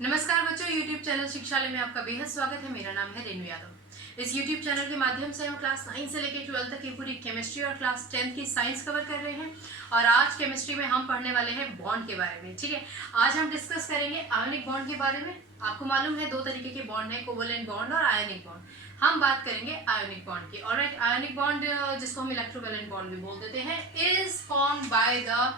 नमस्कार बच्चों, YouTube channel शिक्षालय में आपका बेहद स्वागत है। मेरा नाम है रेणु यादव। इस YouTube चैनल के माध्यम से हम क्लास 9 से लेकर 12 तक की पूरी केमिस्ट्री और क्लास 10 की साइंस कवर कर रहे हैं। और आज केमिस्ट्री में हम पढ़ने वाले हैं बॉन्ड के बारे में। ठीक है, आज हम डिस्कस करेंगे आयनिक बॉन्ड के बारे में। आपको मालूम है दो तरीके के बॉन्ड है, कोवलेंट बॉन्ड और आयनिक बॉन्ड। हम बात करेंगे आयनिक बॉन्ड की। ऑलराइट, आयनिक बॉन्ड जिसको हम इलेक्ट्रोवैलेंट बॉन्ड भी बोल देते हैं, is form by the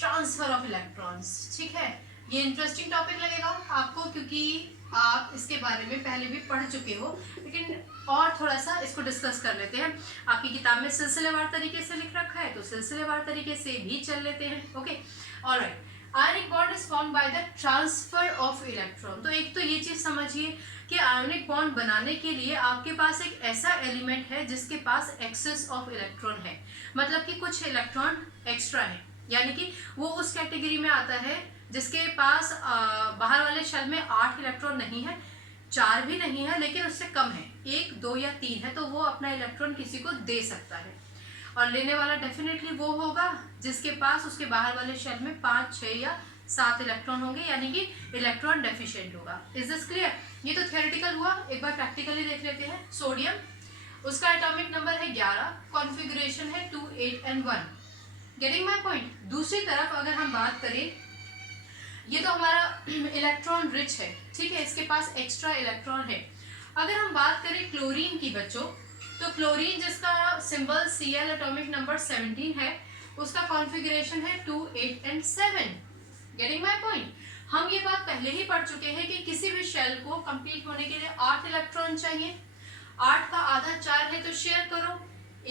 transfer of electrons. ठीक है, ये इंटरेस्टिंग टॉपिक लगेगा आपको क्योंकि आप इसके बारे में पहले भी पढ़ चुके हो, लेकिन और थोड़ा सा इसको डिस्कस कर लेते हैं। आपकी किताब में सिलसिलेवार तरीके से लिख रखा है तो सिलसिलेवार तरीके से भी चल लेते हैं। Okay, alright. Ionic bond is form by the transfer of electron. तो एक तो ये चीज समझिए कि आयनिक बॉन्ड बनाने के लिए आपके पास एक ऐसा एलिमेंट है जिसके पास एक्सेस ऑफ इलेक्ट्रॉन है, मतलब कि कुछ इलेक्ट्रॉन एक्स्ट्रा है, यानी कि वो उस कैटेगरी में आता है जिसके पास बाहर वाले शेल में 8 इलेक्ट्रॉन नहीं है, 4 भी नहीं है, लेकिन उससे कम है, 1, 2 या 3 है, तो वो अपना इलेक्ट्रॉन किसी को दे सकता है। और लेने वाला डेफिनेटली वो होगा जिसके पास उसके बाहर वाले शेल में 5, 6 या 7 इलेक्ट्रॉन होंगे, यानी कि इलेक्ट्रॉन डेफिशिएंट होगा। Is this clear? ये तो थियोरेटिकल हुआ, एक बार प्रैक्टिकली देख लेते हैं। सोडियम, उसका एटॉमिक नंबर है 11, कॉन्फ़िगरेशन है 2, 8 and 1। Getting my point? दूसरी तरफ अगर हम बात करें, ये तो हमारा इलेक्ट्रॉन रिच है, ठीक है, इसके पास एक्स्ट्रा इलेक्ट्रॉन है। अगर हम बात करें क्लोरीन की बच्चों, तो क्लोरीन जिसका सिंबल Cl एटॉमिक नंबर 17 है, उसका कॉन्फ़िगरेशन है 2, 8 and 7। Getting my point? हम ये बात पहले ही पढ़ चुके हैं कि किसी भी शेल को कंप्लीट होने के लिए 8 इलेक्ट्रॉन चाहिए। 8 का आधा 4 है तो शेयर करो,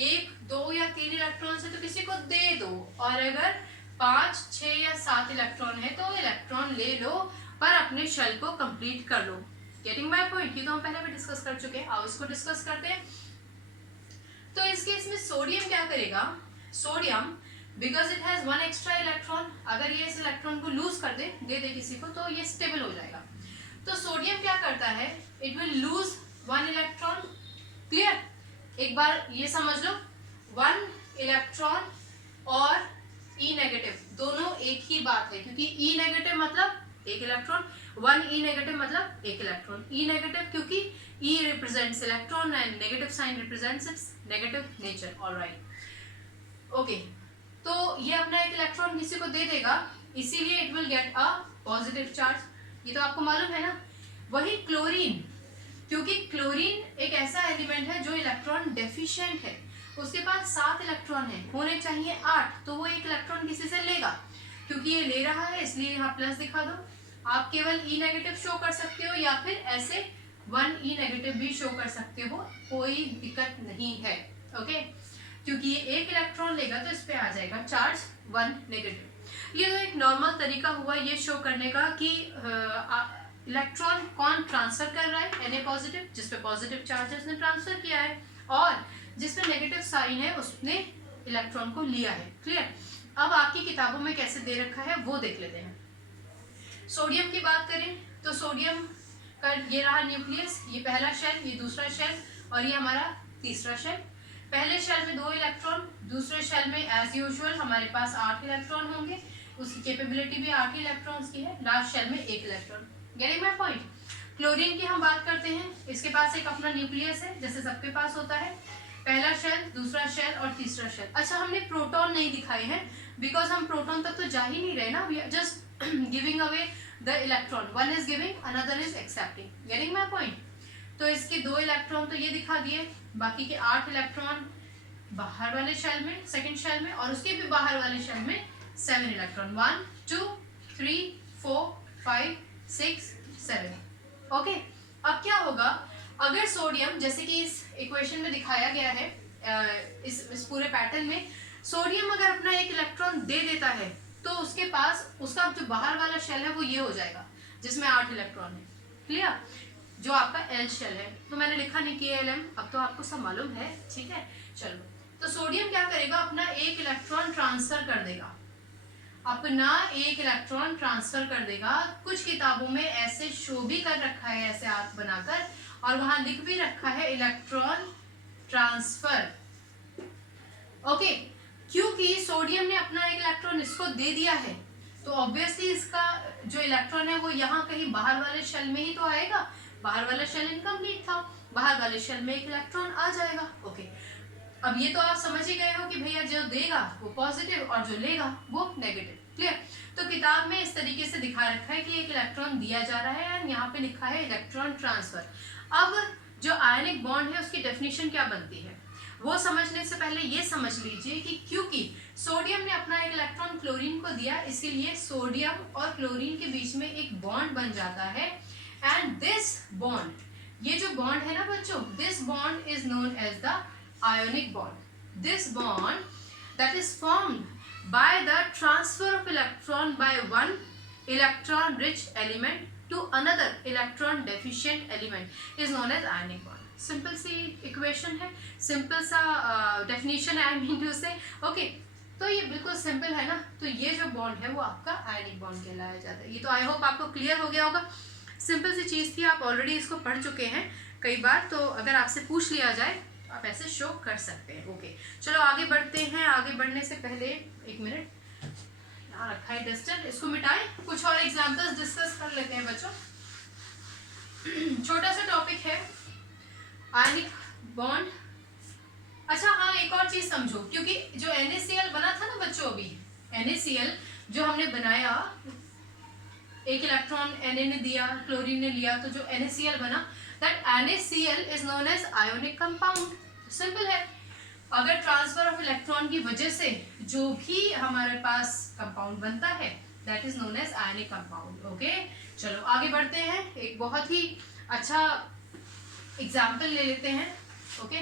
1, 2 या 3 इलेक्ट्रॉन से तो किसी को दे दो, और अगर 5, 6 या 7 इलेक्ट्रॉन है तो इलेक्ट्रॉन ले लो पर अपने शेल को कंप्लीट कर लो। Getting my point? ये तो हम पहले भी डिस्कस कर चुके हैं, अब इसको डिस्कस करते हैं। तो इस केस में सोडियम क्या करेगा? Sodium, because it has 1 extra electron, अगर ये इस इलेक्ट्रॉन को लूज कर दे किसी को, तो ये स्टेबल हो जाएगा। तो सोडियम क्या करता है? It will lose 1 electron. Clear? एक बार ये समझ लो, 1 इलेक्ट्रॉन और E नेगेटिव दोनों एक ही बात है, क्योंकि E नेगेटिव मतलब 1 इलेक्ट्रॉन, 1 E नेगेटिव मतलब 1 इलेक्ट्रॉन। E नेगेटिव क्योंकि E represents electron and negative sign represents its negative nature. Alright, okay, तो ये अपना 1 इलेक्ट्रॉन किसी को दे देगा, इसीलिए it will get a positive charge. ये तो आपको मालूम है ना। वही क्लोरीन, क्योंकि क्लोरीन एक ऐसा एलिमेंट है जो इलेक्ट्रॉन डेफिशिएंट है, उसके पास 7 इलेक्ट्रॉन है, होने चाहिए 8, तो वो 1 इलेक्ट्रॉन किसी से लेगा। क्योंकि ये ले रहा है इसलिए यहाँ प्लस दिखा दो। आप केवल E नेगेटिव शो कर सकते हो या फिर ऐसे 1 E नेगेटिव भी शो कर सकते हो, कोई दिक्कत नहीं है। ओके, क्योंकि ये 1 इलेक्ट्रॉन लेगा तो इस पे आ जाएगा चार्ज 1 नेगेटिव। ये तो एक नॉर्मल तरीका हुआ ये शो करने का कि इलेक्ट्रॉन कौन ट्रांसफर कर रहा है, Na पॉजिटिव, जिसपे पॉजिटिव चार्ज है उसने ट्रांसफर किया है, और जिसमें नेगेटिव साइन है उसने इलेक्ट्रॉन को लिया है। क्लियर? अब आपकी किताबों में कैसे दे रखा है वो देख लेते हैं। सोडियम की बात करें तो सोडियम का ये रहा न्यूक्लियस, ये पहला शेल, ये दूसरा शेल और ये हमारा तीसरा शेल। पहले शेल में 2 इलेक्ट्रॉन, दूसरे शेल में एज यूजुअल हमारे पास 8 इलेक्ट्रॉन होंगे, उसकी कैपेबिलिटी भी 8 इलेक्ट्रॉन्स की है, लास्ट शेल में 1 electron. Getting my point? Chlorine की हम बात करते हैं, इसके पास एक अपना न्यूक्लियस है जैसे सबके पास होता है, पहला शेल, दूसरा शेल और तीसरा शेल। अच्छा, हमने प्रोटॉन नहीं दिखाए हैं बिकॉज हम प्रोटॉन तक तो जा ही नहीं रहे ना, we are just giving away the electron, one is giving another is accepting. Getting my point? तो इसके 2 इलेक्ट्रॉन तो ये दिखा दिए, बाकी के 8 इलेक्ट्रॉन बाहर वाले शेल में, सेकेंड शेल में, और उसके भी बाहर वाले शेल में 7 इलेक्ट्रॉन, 1, 2, 3, 4, 5, 6, 7। ओके, अब क्या होगा अगर सोडियम, जैसे कि इस इक्वेशन में दिखाया गया है, इस पूरे पैटर्न में सोडियम अगर अपना 1 इलेक्ट्रॉन दे देता है तो उसके पास उसका जो बाहर वाला शेल है वो ये हो जाएगा जिसमें 8 इलेक्ट्रॉन है। क्लियर? जो आपका L शेल है, तो मैंने लिखा नहीं KLM, अब तो आपको सब मालूम है। ठीक है, चलो, तो सोडियम क्या करेगा? अपना 1 इलेक्ट्रॉन ट्रांसफर कर देगा, अपना 1 इलेक्ट्रॉन ट्रांसफर कर देगा। कुछ किताबों में ऐसे शो भी कर रखा है, ऐसे हाथ बनाकर, और वहां लिख भी रखा है इलेक्ट्रॉन ट्रांसफर। ओके, क्योंकि सोडियम ने अपना 1 इलेक्ट्रॉन इसको दे दिया है, तो ऑब्वियसली इसका जो इलेक्ट्रॉन है वो यहाँ कहीं बाहर वाले शेल में ही तो आएगा, बाहर वाला शेल इनकम्प्लीट था, बाहर वाले शेल में एक इलेक्ट्रॉन आ जाएगा। ओके, अब ये तो आप समझ ही गए हो कि भैया जो देगा वो पॉजिटिव और जो लेगा वो नेगेटिव। क्लियर? तो किताब में इस तरीके से दिखा रखा है कि एक इलेक्ट्रॉन दिया जा रहा है एंड यहाँ पे लिखा है इलेक्ट्रॉन ट्रांसफर। अब जो आयनिक बॉन्ड है उसकी डेफिनेशन क्या बनती है वो समझने से पहले ये समझ लीजिए कि क्योंकि सोडियम ने अपना एक इलेक्ट्रॉन क्लोरीन को दिया, इसीलिए सोडियम और क्लोरीन के बीच में एक बॉन्ड बन जाता है एंड दिस बॉन्ड, ये जो बॉन्ड है ना बच्चों, this bond is known as the ionic bond. This bond that is formed by the transfer of electron by one electron rich element to another electron deficient element is known as ionic bond. Simple सी equation है, simple सा definition है, I mean to say. Okay, तो ये बिल्कुल simple है ना। तो ये जो बॉन्ड है वो आपका आयनिक बॉन्ड कहलाया जाता है। ये तो आई होप आपको क्लियर हो गया होगा। सिंपल सी चीज़ थी, आप ऑलरेडी इसको पढ़ चुके हैं कई बार, तो अगर आपसे पूछ लिया जाए आप ऐसे शो कर सकते हैं। ओके, चलो आगे बढ़ते हैं। आगे बढ़ने से पहले एक मिनट, यहाँ रखा है डस्टर, इसको मिटाएं, कुछ और एग्जाम्पल्स डिस्कस कर लेते हैं बच्चों। छोटा सा टॉपिक है आयनिक बॉन्ड। अच्छा हाँ, एक और चीज समझो, क्योंकि जो NaCl बना था ना बच्चों, अभी NaCl जो हमने बनाया, एक इलेक्ट्रॉन Na ने दिया, क्लोरीन ने लिया, तो जो NaCl बना, that NaCl is known as ionic compound. Simple है, अगर ट्रांसफर ऑफ इलेक्ट्रॉन की वजह से जो भी हमारे पास कंपाउंड बनता है that is known as ionic compound. Okay, चलो आगे बढ़ते हैं। एक बहुत ही अच्छा एग्जाम्पल ले लेते हैं। ओके,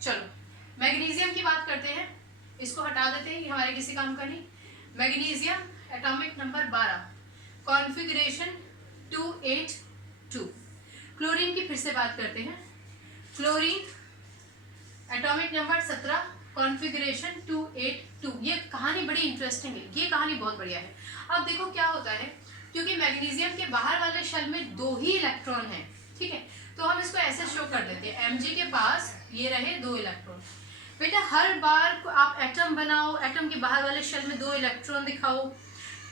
चलो मैग्नीशियम की बात करते हैं, इसको हटा देते हैं, ये हमारे किसी काम का नहीं। Magnesium atomic number 12, configuration 282। Chlorine की फिर से बात करते हैं। Chlorine atomic number 17, configuration 282। ये कहानी बड़ी इंटरेस्टिंग है, ये कहानी बहुत बढ़िया है। अब देखो क्या होता है, क्योंकि मैग्नीशियम के बाहर वाले शेल में 2 ही इलेक्ट्रॉन हैं, ठीक है, तो हम इसको ऐसे शो कर देते हैं। Mg के पास ये रहे 2 इलेक्ट्रॉन। बेटा हर बार आप एटम बनाओ, एटम के बाहर वाले शेल में 2 इलेक्ट्रॉन दिखाओ,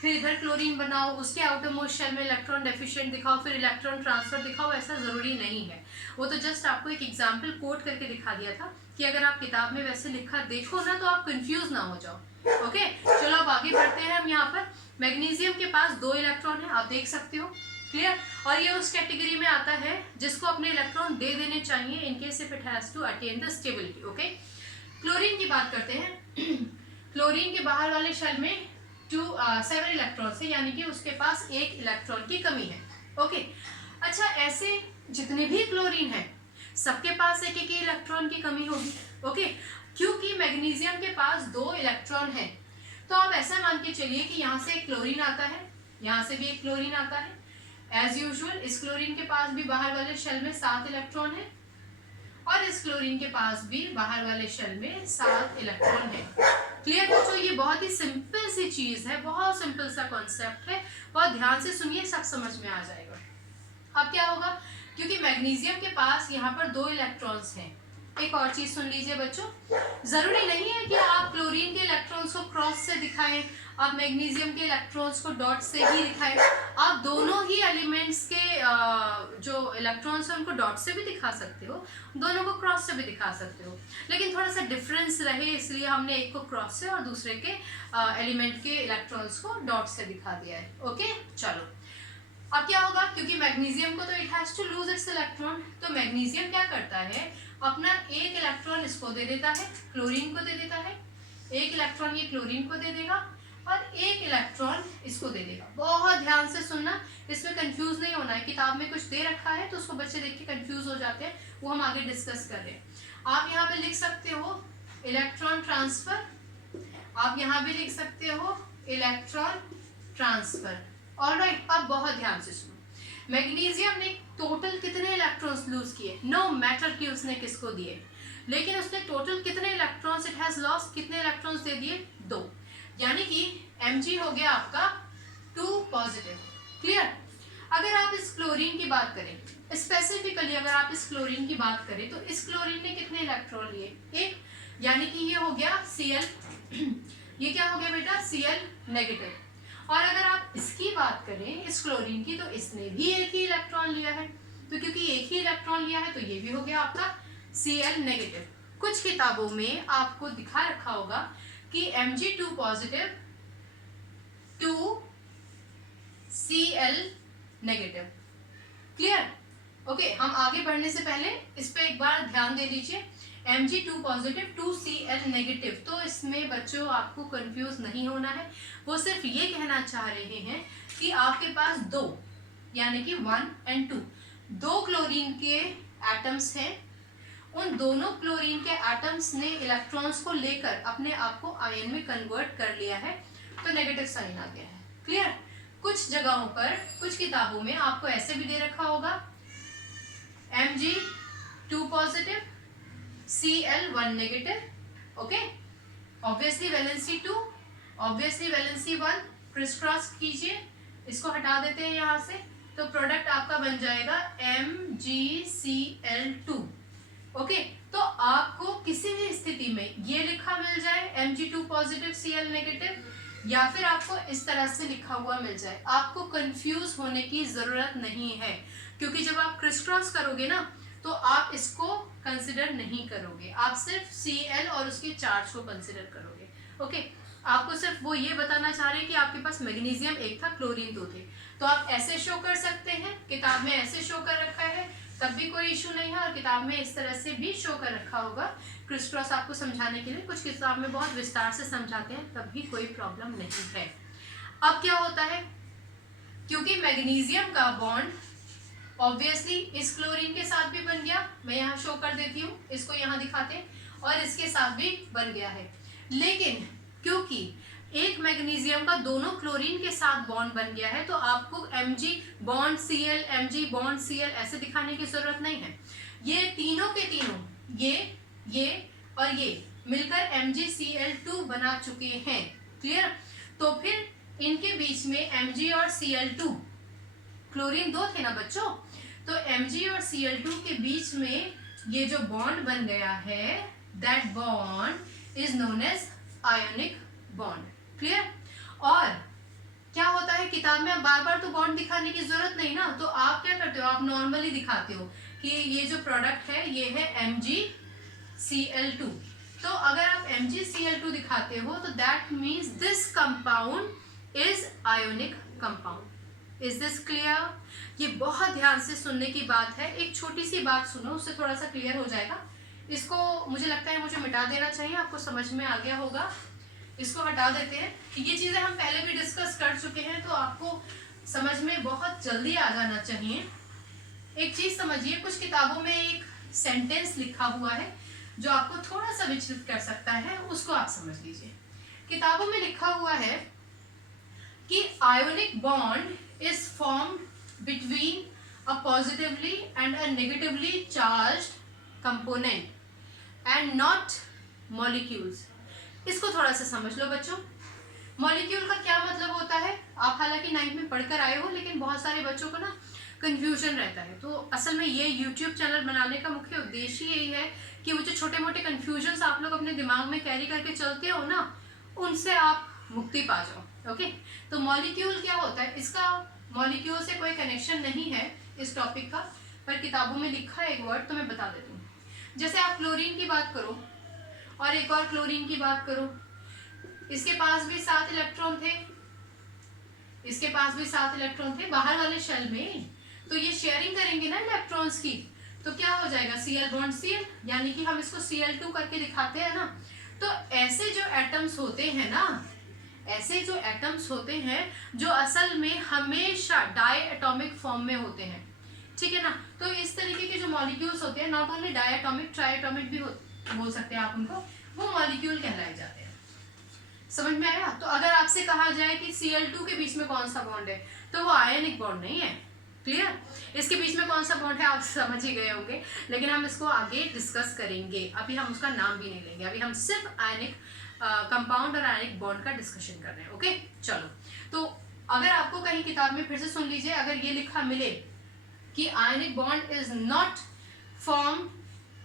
फिर इधर क्लोरीन बनाओ, उसके आउटर मोस्ट शेल में इलेक्ट्रॉन डेफिशिएंट दिखाओ, फिर इलेक्ट्रॉन ट्रांसफर दिखाओ, ऐसा ज़रूरी नहीं है। वो तो जस्ट आपको एक एग्जाम्पल कोट करके दिखा दिया था कि अगर आप किताब में वैसे लिखा देखो ना तो आप कंफ्यूज ना हो जाओ। ओके, चलो अब आगे बढ़ते हैं। हम यहाँ पर मैग्नीशियम के पास 2 इलेक्ट्रॉन है, आप देख सकते हो। क्लियर? और ये उस कैटेगरी में आता है जिसको अपने इलेक्ट्रॉन दे देने चाहिए in case if it has to attain the stability. Okay, chlorine की बात करते हैं। क्लोरीन के बाहर वाले शेल में 7 इलेक्ट्रॉन है, यानी कि उसके पास 1 इलेक्ट्रॉन की कमी है। ओके, अच्छा ऐसे जितने भी क्लोरीन है सबके पास 1 इलेक्ट्रॉन की कमी होगी। ओके, क्योंकि मैग्नीशियम के पास 2 इलेक्ट्रॉन है, तो आप ऐसा मान के चलिए कि यहाँ से एक क्लोरीन आता है, यहाँ से भी एक क्लोरीन आता है। एज यूजुअल इस क्लोरीन के पास भी बाहर वाले शेल में 7 इलेक्ट्रॉन है और इस क्लोरीन के पास भी बाहर वाले शेल में 7 इलेक्ट्रॉन है। क्लियर बच्चों? ये बहुत ही सिंपल सी चीज है, बहुत सिंपल सा कॉन्सेप्ट है, बहुत ध्यान से सुनिए, सब समझ में आ जाएगा। अब क्या होगा, क्योंकि मैग्नीशियम के पास यहाँ पर 2 इलेक्ट्रॉन्स हैं। एक और चीज सुन लीजिए बच्चों, जरूरी नहीं है कि आप क्लोरीन के इलेक्ट्रॉन्स को क्रॉस से दिखाएं, आप मैग्नीशियम के इलेक्ट्रॉन्स को डॉट से ही दिखाएं। आप दोनों ही एलिमेंट्स के जो इलेक्ट्रॉन्स हैं उनको डॉट से भी दिखा सकते हो, दोनों को क्रॉस से भी दिखा सकते हो, लेकिन थोड़ा सा डिफरेंस रहे इसलिए हमने एक को क्रॉस से और दूसरे के एलिमेंट के इलेक्ट्रॉन्स को डॉट से दिखा दिया है। ओके, चलो अब क्या होगा, क्योंकि मैग्नीशियम को तो it has to lose its electron, तो मैग्नीशियम क्या करता है, अपना 1 इलेक्ट्रॉन इसको दे देता है, क्लोरीन को दे देता है, 1 इलेक्ट्रॉन ये क्लोरीन को दे देगा और 1 इलेक्ट्रॉन इसको दे देगा। बहुत ध्यान से सुनना, इसमें कंफ्यूज नहीं होना है। किताब में कुछ दे रखा है तो उसको बच्चे देख के कंफ्यूज हो जाते हैं, वो हम आगे डिस्कस कर रहे हैं। आप यहाँ पे लिख सकते हो इलेक्ट्रॉन ट्रांसफर, आप यहाँ भी लिख सकते हो इलेक्ट्रॉन ट्रांसफर। ऑलराइट, अब बहुत ध्यान से सुनो, मैग्नीशियम ने टोटल कितने इलेक्ट्रॉन्स लूज किए, नो मैटर कि उसने किसको दिए, लेकिन उसने टोटल कितने इलेक्ट्रॉन्स इट हैज लॉस्ट, कितने इलेक्ट्रॉन्स दे दिए, 2, यानी कि Mg हो गया आपका 2 पॉजिटिव। क्लियर? अगर आप इस क्लोरीन की बात करें, स्पेसिफिकली अगर आप इस क्लोरीन की बात करें तो इस क्लोरीन ने कितने इलेक्ट्रॉन लिए, 1, यानी कि ये हो गया Cl ये क्या हो गया बेटा, Cl नेगेटिव। और अगर आप इसकी बात करें, इस क्लोरीन की, तो इसने भी एक ही इलेक्ट्रॉन लिया है, तो क्योंकि एक ही इलेक्ट्रॉन लिया है तो ये भी हो गया आपका Cl नेगेटिव। कुछ किताबों में आपको दिखा रखा होगा कि Mg2 positive two Cl negative. Clear? Okay, हम आगे बढ़ने से पहले इस पे एक बार ध्यान दे दीजिए। Mg2 positive two Cl negative, तो इसमें बच्चों आपको कंफ्यूज नहीं होना है। वो सिर्फ ये कहना चाह रहे हैं कि आपके पास दो, यानी कि 1 और 2, दो क्लोरीन के एटम्स हैं। उन दोनों क्लोरीन के एटम्स ने इलेक्ट्रॉन्स को लेकर अपने आप को आयन में कन्वर्ट कर लिया है, तो नेगेटिव साइन आ गया है। क्लियर? कुछ जगहों पर, कुछ किताबों में आपको ऐसे भी दे रखा होगा Mg2 positive Cl1 negative. Okay, obviously valency 2, obviously valency 1, criss cross कीजिए, इसको हटा देते हैं यहाँ से, तो प्रोडक्ट आपका बन जाएगा MgCl2। ओके, तो आपको किसी भी स्थिति में ये लिखा मिल जाए Mg2 पॉजिटिव Cl नेगेटिव, या फिर आपको इस तरह से लिखा हुआ मिल जाए, आपको कंफ्यूज होने की जरूरत नहीं है, क्योंकि जब आप क्रिस क्रॉस करोगे ना तो आप इसको कंसिडर नहीं करोगे, आप सिर्फ Cl और उसके चार्ज को कंसिडर करोगे। ओके, आपको सिर्फ वो ये बताना चाह रहे हैं कि आपके पास मैग्नीशियम एक था, क्लोरीन 2 थे, तो आप ऐसे शो कर सकते हैं, किताब में ऐसे शो कर रखा है तब भी कोई इशू नहीं है, और किताब में इस तरह से भी शो कर रखा होगा क्रिस क्रॉस आपको समझाने के लिए। कुछ किताब में बहुत विस्तार से समझाते हैं, तब भी कोई प्रॉब्लम नहीं है। अब क्या होता है, क्योंकि मैग्नीशियम का बॉन्ड ऑब्वियसली इस क्लोरीन के साथ भी बन गया, मैं यहाँ शो कर देती हूँ, इसको यहाँ दिखाते, और इसके साथ भी बन गया है, लेकिन क्योंकि एक मैग्नीशियम का दोनों क्लोरीन के साथ बॉन्ड बन गया है, तो आपको Mg bond Cl, Mg bond Cl ऐसे दिखाने की जरूरत नहीं है। ये तीनों के तीनों, ये और ये मिलकर MgCl2 बना चुके हैं। क्लियर? तो फिर इनके बीच में Mg और Cl2, क्लोरीन 2 थे ना बच्चों, तो Mg और Cl2 के बीच में ये जो बॉन्ड बन गया है, that bond is known as ionic bond. Clear? और क्या होता है, किताब में बार बार तो बॉन्ड दिखाने की जरूरत नहीं ना, तो आप क्या करते हो, आप नॉर्मली दिखाते हो कि ये जो प्रोडक्ट है ये है MgCl2। तो अगर आप MgCl2 दिखाते हो तो that means this compound is ionic compound. Is this clear? ये बहुत ध्यान से सुनने की बात है। एक छोटी सी बात सुनो, उससे थोड़ा सा क्लियर हो जाएगा। इसको मुझे लगता है मुझे मिटा देना चाहिए, आपको समझ में आ गया होगा। इसको हटा देते हैं। ये चीज़ें हम पहले भी डिस्कस कर चुके हैं, तो आपको समझ में बहुत जल्दी आ जाना चाहिए। एक चीज़ समझिए, कुछ किताबों में एक सेंटेंस लिखा हुआ है जो आपको थोड़ा सा विचलित कर सकता है, उसको आप समझ लीजिए। किताबों में लिखा हुआ है कि ionic bond is formed between a positively and a negatively charged component and not molecules. इसको थोड़ा सा समझ लो बच्चों। मॉलिक्यूल का क्या मतलब होता है, आप हालांकि 9th में पढ़कर आए हो, लेकिन बहुत सारे बच्चों को ना कंफ्यूजन रहता है। तो असल में ये YouTube चैनल बनाने का मुख्य उद्देश्य यही है कि वो जो छोटे मोटे कन्फ्यूजन्स आप लोग अपने दिमाग में कैरी करके चलते हो ना, उनसे आप मुक्ति पा जाओ। ओके, तो मॉलिक्यूल क्या होता है, इसका मॉलिक्यूल से कोई कनेक्शन नहीं है इस टॉपिक का, पर किताबों में लिखा है एक वर्ड, तो मैं बता देती हूँ। जैसे आप क्लोरीन की बात करो और एक और क्लोरीन की बात करो, इसके पास भी 7 इलेक्ट्रॉन थे, इसके पास भी 7 इलेक्ट्रॉन थे बाहर वाले शेल में, तो ये शेयरिंग करेंगे ना इलेक्ट्रॉन्स की, तो क्या हो जाएगा Cl बॉन्ड Cl, यानी कि हम इसको Cl2 करके दिखाते हैं ना। तो ऐसे जो एटम्स होते हैं ना, ऐसे जो एटम्स होते हैं जो असल में हमेशा डाई एटॉमिक फॉर्म में होते हैं, ठीक है ना। तो इस तरीके के जो मॉलिक्यूल्स होते हैं, not only diatomic, triatomic भी बोल सकते हैं आप उनको, वो मॉलिक्यूल कहलाए जाते हैं। समझ में आया? तो अगर आपसे कहा जाए कि Cl2 के बीच में कौन सा बॉन्ड है, तो वो आयनिक बॉन्ड नहीं है। क्लियर? इसके बीच में कौन सा बॉन्ड है आप समझ ही गए होंगे, लेकिन हम इसको आगे डिस्कस करेंगे, अभी हम उसका नाम भी नहीं लेंगे, अभी हम सिर्फ आयनिक कंपाउंड और आयनिक बॉन्ड का डिस्कशन कर रहे हैं। ओके, चलो। तो अगर आपको कहीं किताब में, फिर से सुन लीजिए, अगर ये लिखा मिले कि ionic bond is not form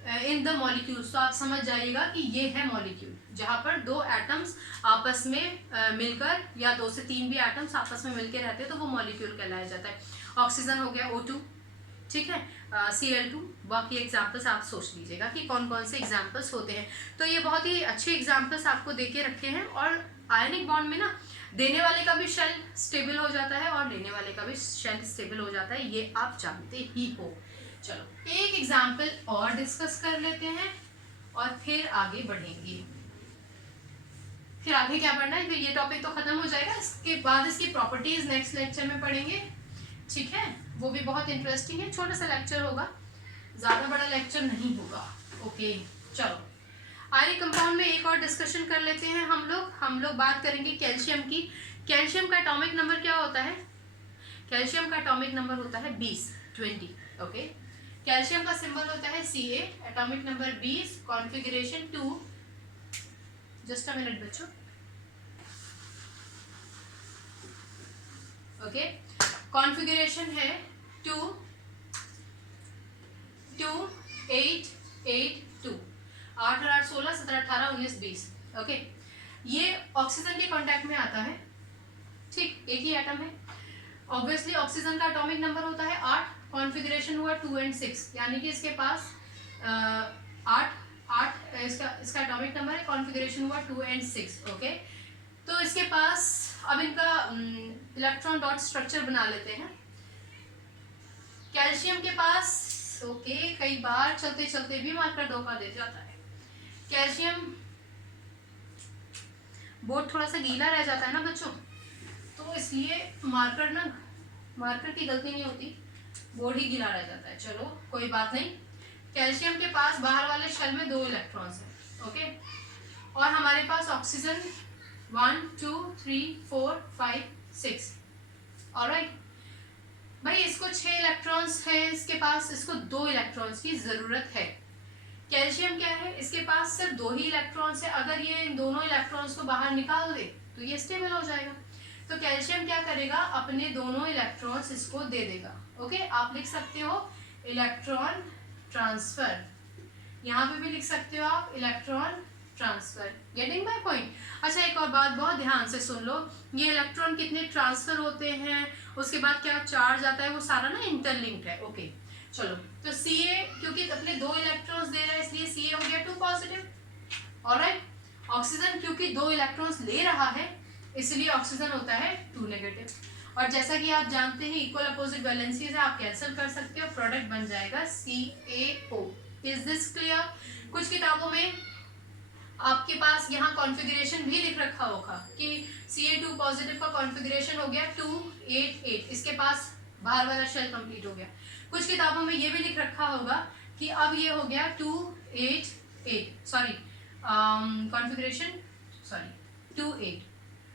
in the molecules, तो आप समझ जाइएगा कि ये है मॉलिक्यूल जहाँ पर दो एटम्स आपस में मिलकर, या 2 से 3 भी एटम्स आपस में मिलकर रहते हैं तो वो मॉलिक्यूल कहलाया जाता है। ऑक्सीजन हो गया O2, ठीक है, Cl2, बाकी एग्जाम्पल्स आप सोच लीजिएगा कि कौन कौन से एग्जाम्पल्स होते हैं। तो ये बहुत ही अच्छे एग्जाम्पल्स आपको दे के रखे हैं। और आयनिक बॉन्ड में ना देने वाले का भी शेल स्टेबल हो जाता है और लेने वाले का भी शेल स्टेबल हो जाता है, ये आप जानते ही हो। चलो एक एग्जाम्पल और डिस्कस कर लेते हैं और फिर आगे बढ़ेंगे। फिर आगे क्या पढ़ना है, फिर ये टॉपिक तो खत्म हो जाएगा, इसके बाद इसकी प्रॉपर्टीज नेक्स्ट लेक्चर में पढ़ेंगे, ठीक है। वो भी बहुत इंटरेस्टिंग है, छोटा सा लेक्चर होगा, ज़्यादा बड़ा लेक्चर नहीं होगा। ओके चलो, आयनिक कंपाउंड में एक और डिस्कशन कर लेते हैं हम लोग बात करेंगे कैल्शियम की। कैल्शियम का एटॉमिक नंबर क्या होता है? कैल्शियम का एटॉमिक नंबर होता है 20। ओके, कैल्शियम का सिंबल होता है Ca, atomic number 20, configuration 2। Just a minute बच्चों। ओके, कॉन्फ़िगरेशन है 2 2 8 8 2, 8 और 8 16, 17 18 19 20। ओके, ये ऑक्सीजन के कांटेक्ट में आता है, ठीक, एक ही एटम है। ऑब्वियसली ऑक्सीजन का एटॉमिक नंबर होता है 8, कॉन्फ़िगरेशन हुआ 2 और 6, यानी कि इसके पास 8 इसका एटॉमिक नंबर है, कॉन्फ़िगरेशन हुआ 2 और 6। ओके, तो इसके पास अब इनका इलेक्ट्रॉन डॉट स्ट्रक्चर बना लेते हैं। कैल्शियम के पास ओके, कई बार चलते चलते भी मार्कर धोखा दे जाता है। कैल्शियम बोर्ड थोड़ा सा गीला रह जाता है ना बच्चों, तो इसलिए मार्कर की गलती नहीं होती, बोर्ड ही गीला रह जाता है। चलो कोई बात नहीं। कैल्शियम के पास बाहर वाले शेल में 2 इलेक्ट्रॉन्स हैं। ओके, और हमारे पास ऑक्सीजन 1 2 3 4 5 6। ऑलराइट भाई, इसको 6 इलेक्ट्रॉन्स है इसके पास, इसको 2 इलेक्ट्रॉन्स की जरूरत है। कैल्शियम क्या है, इसके पास सिर्फ 2 ही इलेक्ट्रॉन्स है। अगर ये इन दोनों इलेक्ट्रॉन्स को बाहर निकाल दे तो ये स्टेबल हो जाएगा। तो कैल्शियम क्या करेगा, अपने दोनों इलेक्ट्रॉन्स इसको दे देगा। ओके, आप लिख सकते हो इलेक्ट्रॉन ट्रांसफर, यहाँ पे भी लिख सकते हो आप electron transfer. Getting my point? अच्छा, एक और बात बहुत ध्यान से सुन लो, ये इलेक्ट्रॉन कितने ट्रांसफर होते हैं, उसके बाद क्या चार्ज आता है, वो सारा ना इंटरलिंक्ड है। ओके चलो, तो Ca क्योंकि अपने 2 इलेक्ट्रॉन्स दे रहा है इसलिए Ca हो गया 2 पॉजिटिव। ऑलराइट, ऑक्सीजन क्योंकि 2 इलेक्ट्रॉन्स ले रहा है इसलिए ऑक्सीजन होता है 2 नेगेटिव। और जैसा कि आप जानते हैं इक्वल अपोजिट वैलेंसीज है, आप कैंसिल कर सकते हो, प्रोडक्ट बन जाएगा CaO। Is this clear? कुछ किताबों में आपके पास यहाँ कॉन्फ़िगरेशन भी लिख रखा होगा कि Ca2 पॉजिटिव का कॉन्फ़िगरेशन हो गया 2 8 8, इसके पास बाहर वाला शेल कंप्लीट हो गया। कुछ किताबों में ये भी लिख रखा होगा कि अब ये हो गया 2 8 8, सॉरी कॉन्फ़िगरेशन 2 8।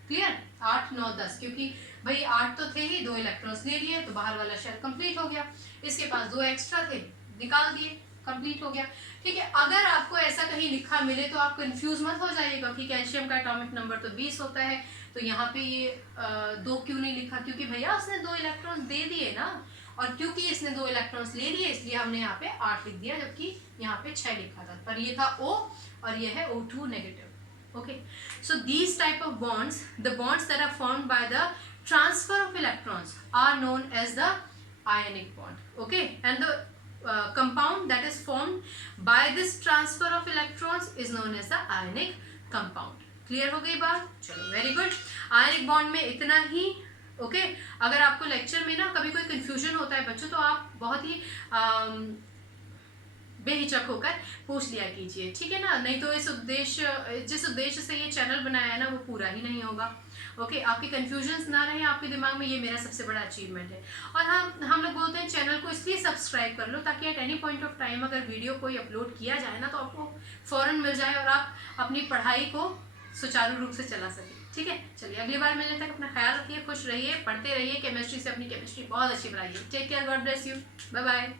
क्लियर? 8 9 10, क्योंकि भाई 8 तो थे ही, 2 इलेक्ट्रॉन्स ले लिए तो बाहर वाला शेल कंप्लीट हो गया। इसके पास 2 एक्स्ट्रा थे, निकाल दिए, कंप्लीट हो गया। ठीक है, अगर आपको ऐसा कहीं लिखा मिले तो आप कंफ्यूज मत हो जाइएगा कि कैल्शियम का एटॉमिक नंबर तो 20 होता है, तो यहाँ पे ये 2 क्यों नहीं लिखा, क्योंकि भैया उसने 2 इलेक्ट्रॉन्स दे दिए ना, और क्योंकि इसने 2 इलेक्ट्रॉन्स ले लिए इसलिए हमने यहाँ पे 8 लिख दिया, जबकि यहाँ पे 6 लिखा था, पर ये था O और ये है O2 negative. Okay, so these type of bonds, the bonds that are formed by the transfer of electrons are known as the ionic bond. Okay, and the compound that is formed by this transfer of electrons is known as the ionic compound. Clear हो गई बात? चलो, very good. ionic bond में इतना ही। Okay, अगर आपको lecture में ना कभी कोई कंफ्यूजन होता है बच्चों, तो आप बहुत ही बेहिचक होकर पूछ लिया कीजिए, ठीक है ना, नहीं तो जिस उद्देश्य से ये चैनल बनाया है ना वो पूरा ही नहीं होगा। ओके, आपके कंफ्यूजन्स ना रहे आपके दिमाग में, ये मेरा सबसे बड़ा अचीवमेंट है। और हम लोग बोलते हैं चैनल को इसलिए सब्सक्राइब कर लो ताकि at any point of time अगर वीडियो कोई अपलोड किया जाए ना तो आपको फ़ौरन मिल जाए और आप अपनी पढ़ाई को सुचारू रूप से चला सकें। ठीक है, चलिए अगली बार मिलने तक अपना ख्याल रखिए, खुश रहिए, पढ़ते रहिए, केमिस्ट्री से अपनी केमिस्ट्री बहुत अच्छी बनाइए। Take care, God bless you, bye bye.